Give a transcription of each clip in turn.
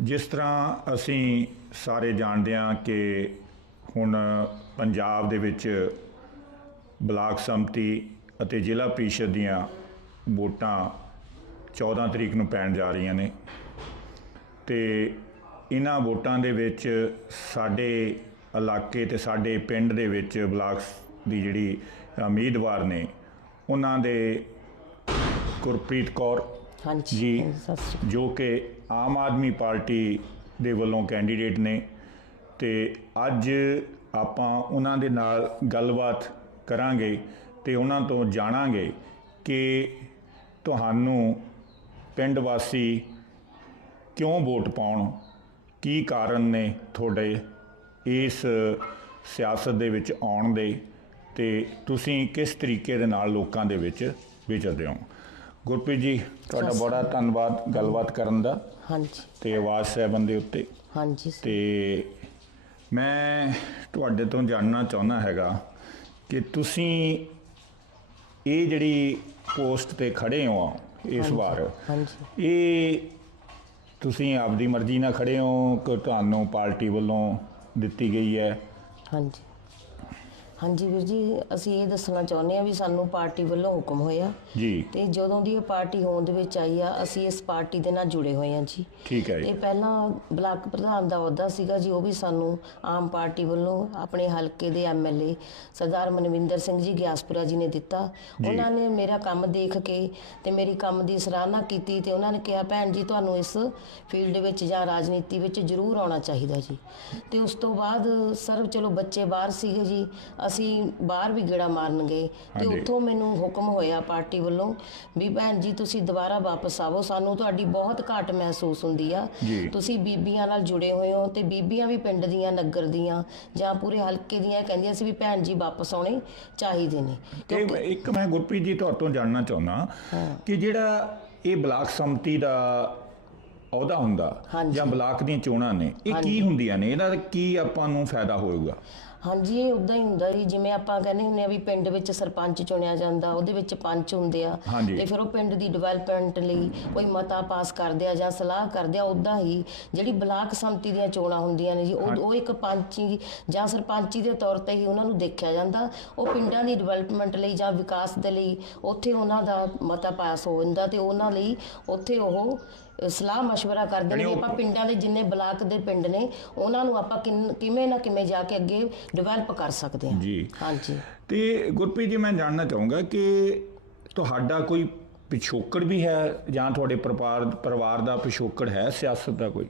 ਜਿਸ ਤਰ੍ਹਾਂ ਅਸੀਂ ਸਾਰੇ ਜਾਣਦੇ ਹਾਂ ਕਿ ਹੁਣ ਪੰਜਾਬ ਦੇ ਵਿੱਚ ਬਲਾਕ ਸੰਮਤੀ ਅਤੇ ਜ਼ਿਲ੍ਹਾ ਪ੍ਰੀਸ਼ਦ ਦੀਆਂ ਵੋਟਾਂ 14 ਤਰੀਕ ਨੂੰ ਪੈਣ ਜਾ ਰਹੀਆਂ ਨੇ ਤੇ ਇਹਨਾਂ ਵੋਟਾਂ ਦੇ ਵਿੱਚ ਸਾਡੇ ਇਲਾਕੇ ਤੇ ਸਾਡੇ ਪਿੰਡ ਦੇ ਵਿੱਚ ਬਲਾਕ ਦੀ ਜਿਹੜੀ ਉਮੀਦਵਾਰ ਨੇ ਉਹਨਾਂ ਦੇ ਗੁਰਪ੍ਰੀਤ ਕੌਰ ਹਾਂਜੀ ਜੀ ਜੋ ਕਿ ਆਮ ਆਦਮੀ ਪਾਰਟੀ ਦੇ ਵੱਲੋਂ ਕੈਂਡੀਡੇਟ ਨੇ ਤੇ ਅੱਜ ਆਪਾਂ ਉਹਨਾਂ ਦੇ ਨਾਲ ਗੱਲਬਾਤ ਕਰਾਂਗੇ ਤੇ ਉਹਨਾਂ ਤੋਂ ਜਾਣਾਂਗੇ ਕਿ ਤੁਹਾਨੂੰ ਪਿੰਡ ਵਾਸੀ ਕਿਉਂ ਵੋਟ ਪਾਉਣ, ਕੀ ਕਾਰਨ ਨੇ ਤੁਹਾਡੇ ਇਸ ਸਿਆਸਤ ਦੇ ਵਿੱਚ ਆਉਣ ਦੇ ਤੇ ਤੁਸੀਂ ਕਿਸ ਤਰੀਕੇ ਦੇ ਨਾਲ ਲੋਕਾਂ ਦੇ ਵਿੱਚ ਵਿਚਰਦੇ ਹੋ। ਗੁਰਪ੍ਰੀਤ ਜੀ ਤੁਹਾਡਾ ਬੜਾ ਧੰਨਵਾਦ ਗੱਲਬਾਤ ਕਰਨ ਦਾ ਹਾਂਜੀ। ਤੇ ਆਵਾਜ਼ ਸਹਿਬਨ ਦੇ ਉੱਤੇ। ਹਾਂਜੀ ਤੇ ਮੈਂ ਤੁਹਾਡੇ ਤੋਂ ਜਾਣਨਾ ਚਾਹੁੰਦਾ ਹੈਗਾ ਕਿ ਤੁਸੀਂ ਇਹ ਜਿਹੜੀ ਪੋਸਟ ਤੇ ਖੜੇ ਹੋ ਇਸ ਵਾਰ ਹਾਂਜੀ। ਇਹ ਤੁਸੀਂ ਆਪਦੀ ਮਰਜ਼ੀ ਨਾਲ ਖੜੇ ਹੋ ਕਿ ਤੁਹਾਨੂੰ ਪਾਰਟੀ ਵੱਲੋਂ ਦਿੱਤੀ ਗਈ ਹੈ? ਹਾਂਜੀ। ਹਾਂਜੀ ਵੀਰ ਜੀ ਅਸੀਂ ਇਹ ਦੱਸਣਾ ਚਾਹੁੰਦੇ ਹਾਂ ਵੀ ਸਾਨੂੰ ਪਾਰਟੀ ਵੱਲੋਂ ਹੁਕਮ ਹੋਇਆ। ਜੀ। ਤੇ ਜਦੋਂ ਦੀ ਇਹ ਪਾਰਟੀ ਹੋਂਦ ਵਿੱਚ ਆਈ ਆ ਅਸੀਂ ਇਸ ਪਾਰਟੀ ਦੇ ਨਾਲ ਜੁੜੇ ਹੋਏ ਹਾਂ ਜੀ। ਠੀਕ ਹੈ ਤੇ ਜੀ ਪਹਿਲਾਂ ਬਲਾਕ ਪ੍ਰਧਾਨ ਦਾ ਅਹੁਦਾ ਸੀਗਾ ਜੀ ਉਹ ਵੀ ਸਾਨੂੰ ਆਮ ਪਾਰਟੀ ਵੱਲੋਂ ਆਪਣੇ ਹਲਕੇ ਦੇ ਐਮਐਲਏ ਸਰਦਾਰ ਮਨਵਿੰਦਰ ਸਿੰਘ ਜੀ ਗਿਆਸਪੁਰਾ ਜੀ ਨੇ ਦਿੱਤਾ। ਉਹਨਾਂ ਨੇ ਮੇਰਾ ਕੰਮ ਦੇਖ ਕੇ ਤੇ ਮੇਰੀ ਕੰਮ ਦੀ ਸਰਾਹਨਾ ਕੀਤੀ ਤੇ ਉਹਨਾਂ ਨੇ ਕਿਹਾ ਭੈਣ ਜੀ ਤੁਹਾਨੂੰ ਇਸ ਫੀਲਡ ਵਿੱਚ ਜਾਂ ਰਾਜਨੀਤੀ ਵਿੱਚ ਜ਼ਰੂਰ ਆਉਣਾ ਚਾਹੀਦਾ ਜੀ। ਤੇ ਉਸ ਤੋਂ ਬਾਅਦ ਸਰ ਚਲੋ ਬੱਚੇ ਬਾਹਰ ਸੀਗੇ ਜੀ ਅਸੀਂ ਬਾਹਰ ਵੀ ਗੇੜਾ ਮਾਰਨ ਗਏ ਤੇ ਹਾਂਜੀ। ਉੱਥੋਂ ਮੈਨੂੰ ਹੁਕਮ ਹੋਇਆ ਪਾਰਟੀ ਵੱਲੋਂ ਵੀ ਭੈਣ ਜੀ ਤੁਸੀਂ ਦੁਬਾਰਾ ਵਾਪਸ ਆਵੋ ਸਾਨੂੰ ਤੁਹਾਡੀ ਬਹੁਤ ਘਾਟ ਮਹਿਸੂਸ ਹੁੰਦੀ ਆ ਜੀ। ਤੁਸੀਂ ਬੀਬੀਆਂ ਨਾਲ ਜੁੜੇ ਹੋਏ ਹੋ ਤੇ ਬੀਬੀਆਂ ਵੀ ਪਿੰਡ ਦੀਆਂ ਨਗਰ ਦੀਆਂ ਜਾਂ ਪੂਰੇ ਹਲਕੇ ਦੀਆਂ ਕਹਿੰਦੀਆਂ ਸੀ ਵੀ ਭੈਣ ਜੀ ਵਾਪਸ ਆਉਣੇ ਚਾਹੀਦੇ ਨੇ ਇਹ ਇੱਕ ਮੈਂ ਗੁਰਪ੍ਰੀਤ ਜੀ ਤੁਹਾਡੇ ਤੋਂ ਜਾਣਨਾ ਚਾਹੁੰਦਾ ਕਿ ਜਿਹੜਾ ਇਹ ਬਲਾਕ ਸੰਮਤੀ ਦਾ ਅਹੁਦਾ ਹੁੰਦਾ ਹਾਂਜੀ। ਜਾਂ ਬਲਾਕ ਦੀਆਂ ਚੋਣਾਂ ਨੇ ਇਹ ਕੀ ਹਾਂਜੀ। ਹੁੰਦੀਆਂ ਨੇ ਇਹਦਾ ਕੀ ਆਪਾਂ ਨੂੰ ਫਾਇਦਾ ਹੋਊਗਾ ਹਾਂਜੀ ਇਹ ਉਦਾਂ ਹੀ ਹੁੰਦਾ ਜੀ ਜਿਵੇਂ ਆਪਾਂ ਕਹਿੰਦੇ ਹੁੰਦੇ ਆ ਵੀ ਪਿੰਡ ਵਿੱਚ ਸਰਪੰਚ ਚੁਣਿਆ ਜਾਂਦਾ ਉਹਦੇ ਵਿੱਚ ਪੰਚ ਹੁੰਦੇ ਆ। ਹਾਂਜੀ। ਤੇ ਫਿਰ ਉਹ ਪਿੰਡ ਦੀ ਡਿਵੈਲਪਮੈਂਟ ਲਈ ਕੋਈ ਮਤਾ ਪਾਸ ਕਰਦੇ ਆ ਜਾਂ ਸਲਾਹ ਕਰਦੇ ਆ ਉਦਾਂ ਹੀ ਜਿਹੜੀ ਬਲਾਕ ਸੰਮਤੀ ਦੀਆਂ ਚੋਣਾਂ ਹੁੰਦੀਆਂ ਨੇ ਜੀ ਉਹ ਉਹ ਇੱਕ ਪੰਚੀ ਜਾਂ ਸਰਪੰਚੀ ਦੇ ਤੌਰ ਤੇ ਹੀ ਉਹਨਾਂ ਨੂੰ ਦੇਖਿਆ ਜਾਂਦਾ। ਉਹ ਪਿੰਡਾਂ ਦੀ ਡਿਵੈਲਪਮੈਂਟ ਲਈ ਜਾਂ ਵਿਕਾਸ ਦੇ ਲਈ ਉੱਥੇ ਉਹਨਾਂ ਦਾ ਮਤਾ ਪਾਸ ਹੋ ਜਾਂਦਾ ਤੇ ਉਹਨਾਂ ਲਈ ਉੱਥੇ ਉਹ ਸਲਾਹ ਮਸ਼ਵਰਾ ਕਰਦੇ ਨੇ ਆਪਾਂ ਪਿੰਡਾਂ ਦੇ ਜਿੰਨੇ ਬਲਾਕ ਦੇ ਪਿੰਡ ਨੇ ਉਹਨਾਂ ਨੂੰ ਆਪਾਂ ਕਿਵੇਂ ਨਾ ਕਿਵੇਂ ਜਾ ਕੇ ਅੱਗੇ ਡਿਵੈਲਪ ਕਰ ਸਕਦੇ ਹਾਂ। ਜੀ। ਹਾਂਜੀ। ਤੇ ਗੁਰਪ੍ਰੀਤ ਜੀ ਮੈਂ ਜਾਣਨਾ ਚਾਹੂੰਗਾ ਕਿ ਤੁਹਾਡਾ ਕੋਈ ਪਿਛੋਕੜ ਵੀ ਹੈ ਜਾਂ ਤੁਹਾਡੇ ਪਰਿਵਾਰ ਪਰਿਵਾਰ ਦਾ ਪਿਛੋਕੜ ਹੈ ਸਿਆਸਤ ਦਾ ਕੋਈ?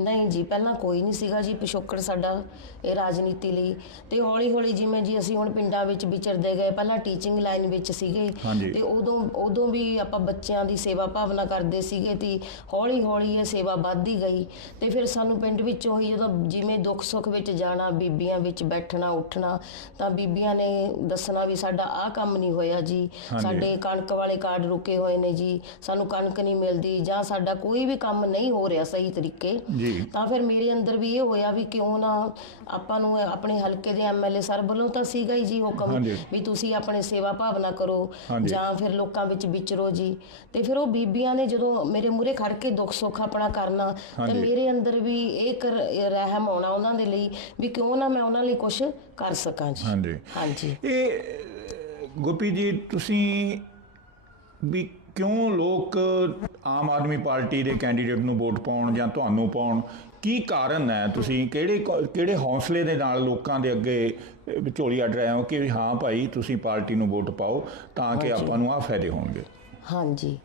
ਨਹੀਂ ਜੀ ਪਹਿਲਾਂ ਕੋਈ ਨਹੀਂ ਸੀਗਾ ਜੀ ਪਿਛੋਕੜ ਸਾਡਾ ਇਹ ਰਾਜਨੀਤੀ ਲਈ। ਤੇ ਹੌਲੀ ਹੌਲੀ ਜਿਵੇਂ ਜੀ ਅਸੀਂ ਹੁਣ ਪਿੰਡਾਂ ਵਿੱਚ ਵਿਚਰਦੇ ਗਏ ਪਹਿਲਾਂ ਟੀਚਿੰਗ ਲਾਈਨ ਵਿੱਚ ਸੀਗੇ। ਹਾਂਜੀ। ਤੇ ਉਦੋਂ ਉਦੋਂ ਵੀ ਆਪਾਂ ਬੱਚਿਆਂ ਦੀ ਸੇਵਾ ਭਾਵਨਾ ਕਰਦੇ ਸੀਗੇ ਤੇ ਹੌਲੀ ਹੌਲੀ ਇਹ ਸੇਵਾ ਵੱਧਦੀ ਗਈ। ਤੇ ਫਿਰ ਸਾਨੂੰ ਪਿੰਡ ਵਿੱਚ ਉਹੀ ਜਦੋਂ ਜਿਵੇਂ ਦੁੱਖ ਸੁੱਖ ਵਿੱਚ ਜਾਣਾ ਬੀਬੀਆਂ ਵਿੱਚ ਬੈਠਣਾ ਉੱਠਣਾ ਤਾਂ ਬੀਬੀਆਂ ਨੇ ਦੱਸਣਾ ਵੀ ਸਾਡਾ ਆਹ ਕੰਮ ਨਹੀਂ ਹੋਇਆ ਜੀ। ਹਾਂਜੀ। ਸਾਡੇ ਕਣਕ ਵਾਲੇ ਕਾਰਡ ਰੁਕੇ ਹੋਏ ਨੇ ਜੀ ਸਾਨੂੰ ਕਣਕ ਨਹੀਂ ਮਿਲਦੀ ਜਾਂ ਸਾਡਾ ਕੋਈ ਵੀ ਕੰਮ ਨਹੀਂ ਹੋ ਰਿਹਾ ਸਹੀ ਤਰੀਕੇ ਜੀ। ਤਾਂ ਫਿਰ ਮੇਰੇ ਅੰਦਰ ਵੀ ਇਹ ਹੋਇਆ ਵੀ ਕਿਉਂ ਨਾ ਆਪਾਂ ਨੂੰ ਆਪਣੇ ਹਲਕੇ ਦੇ ਐਮਐਲਏ ਸਰ ਵੱਲੋਂ ਤਾਂ ਸੀਗਾ ਹੀ ਜੀ ਹੁਕਮ ਹਾਂਜੀ। ਵੀ ਤੁਸੀਂ ਆਪਣੇ ਸੇਵਾ ਭਾਵਨਾ ਕਰੋ ਹਾਂਜੀ। ਜਾਂ ਫਿਰ ਲੋਕਾਂ ਵਿੱਚ ਵਿਚਰੋ ਜੀ ਤੇ ਫਿਰ ਉਹ ਬੀਬੀਆਂ ਨੇ ਜਦੋਂ ਮੇਰੇ ਮੂਹਰੇ ਖੜ ਕੇ ਦੁੱਖ ਸੁੱਖ ਆਪਣਾ ਕਰਨਾ ਤੇ ਹਾਂਜੀ। ਮੇਰੇ ਅੰਦਰ ਵੀ ਇਹ ਕਰ- ਰਹਿਮ ਆਉਣਾ ਉਹਨਾਂ ਦੇ ਲਈ ਵੀ ਕਿਉਂ ਨਾ ਮੈਂ ਉਹਨਾਂ ਲਈ ਕੁਝ ਕਰ ਸਕਾਂ ਜੀ ਹਾਂਜੀ ਹਾਂਜੀ ਇਹ ਅਹ, ਗੁਰਪ੍ਰੀਤ ਜੀ ਤੁਸੀਂ ਵੀ ਕਿਉਂ ਲੋਕ ਆਮ ਆਦਮੀ ਪਾਰਟੀ ਦੇ ਕੈਂਡੀਡੇਟ ਨੂੰ ਵੋਟ ਪਾਉਣ ਜਾਂ ਤੁਹਾਨੂੰ ਪਾਉਣ ਕੀ ਕਾਰਨ ਹੈ ਤੁਸੀਂ ਕਿਹੜੇ ਕਿਹੜੇ ਹੌਸਲੇ ਦੇ ਨਾਲ ਲੋਕਾਂ ਦੇ ਅੱਗੇ ਝੋਲੀ ਅੱਡ ਰਹੇ ਹੋ ਕਿ ਹਾਂ ਭਾਈ ਤੁਸੀਂ ਪਾਰਟੀ ਨੂੰ ਵੋਟ ਪਾਓ ਤਾਂ ਕਿ। ਆਪਾਂ ਨੂੰ ਆ ਫਾਇਦੇ ਹੋਣਗੇ ਹਾਂਜੀ